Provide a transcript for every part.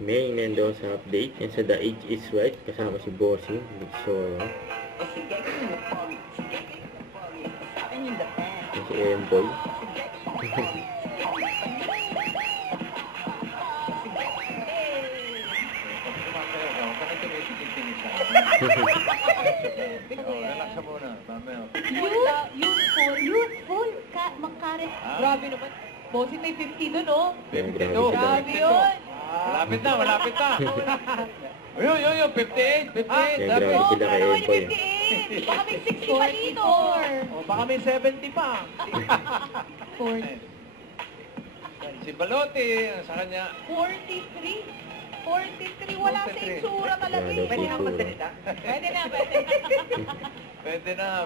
May Mendoza update. Yan sa The Age is Right. Kasama si Bossing. So, yan si Emboy. Relax ka muna. Mamaya. Youthful, makaret. Grabe naman. Bossing may 50 doon, oh. Yan, grabe 52. sila. Grabe yun. Malapit na, malapit na. Ayun, 58, 58. Yan, Sabi. grabe Oh, sila kay ano naman yung Emboy. 58? Baka may 60 pa dito. Oh, baka may 70 pa. 43. Si Balote, sa kanya. 43, wala sa 43. itsura talaga Wala eh. daw sa itsura. Pwede na, pwede na. Pwede na,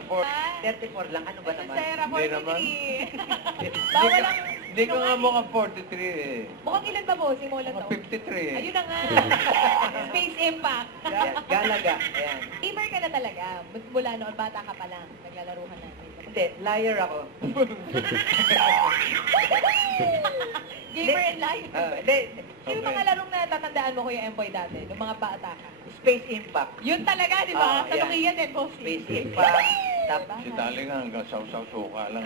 34 lang, ano ba naman? Sarah, Hindi naman. 43. Bawal ang... Hindi ko nga mukhang 43 eh. Mukhang ilan ba, bossing mo lang Mga taon? 53 eh. Ayun na nga. Space Impact. Galaga, ayan. Gamer ka na talaga. Mula noon, bata ka pa lang. Naglalaro ka natin. Hindi, liar ako. Gamer and life. Hindi, Yung mga larong na tatandaan mo, Kuya Emboy, dati, nung mga bata ka. Space Impact. Yun talaga, di ba? Oh, Sa yan. Lukiyan din, bossing. Space Impact. Tapos, Si Tali nga hanggang saw-saw-suka lang.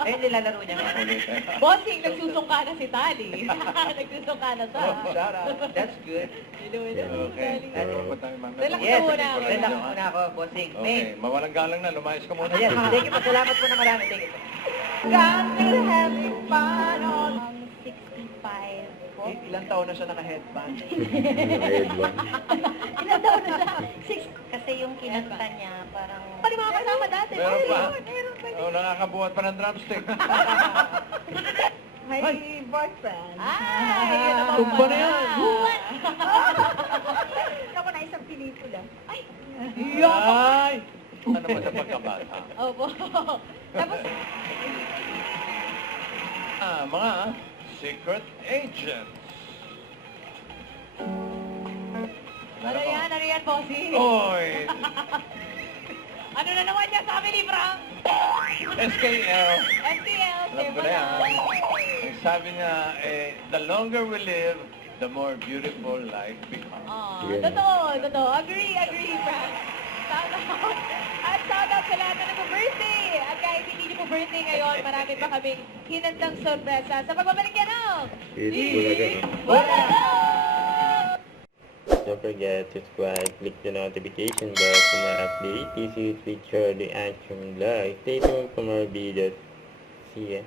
ayun nilalaro niya ngayon. Ulit eh. Bossing, nagsusungka na si Tali. Nagsusungka na siya. Shout out. That's good. Hello, Okay. Tali. Ano pa tayo mamaya? Relax Yes, ka muna. relax muna ako, bossing. Okay, mawalang galang na. Lumayas ka muna. Ayan, thank you po. Salamat po na marami. Thank you po. God will having fun on 65 po. Ilang taon na siya naka-headband? Headband. Ilan taon na siya? Kasi yung kinanta niya, parang... Pali mga kasama dati. Meron pa. Meron pa. Oh, nakakabuhat pa ng drumstick. May boyfriend. Ah, Ay, yun naman Tumba na pala. yan. Buwan! Ako na isang pelikula. Ay! Ay! Ano ba sa pagkabata? Opo. Tapos, Mga secret agents. ano yan, bossy? Oy! Ano na naman yan, family prank? SKL. STL, Alam ko na yan. Ang sabi niya, the longer we live, the more beautiful life becomes. Yeah. Totoo. Agree, Frank. Shout out. At shout out sa lahat na nag-birthday. At kahit hindi niyo po birthday ngayon, marami pa kaming hinandang sorpresa sa pagbabalik yan ng... It's Bulaga! Don't forget to subscribe, click the notification bell for more updates. This is Richard the Answer Live. Stay tuned for more videos. See ya.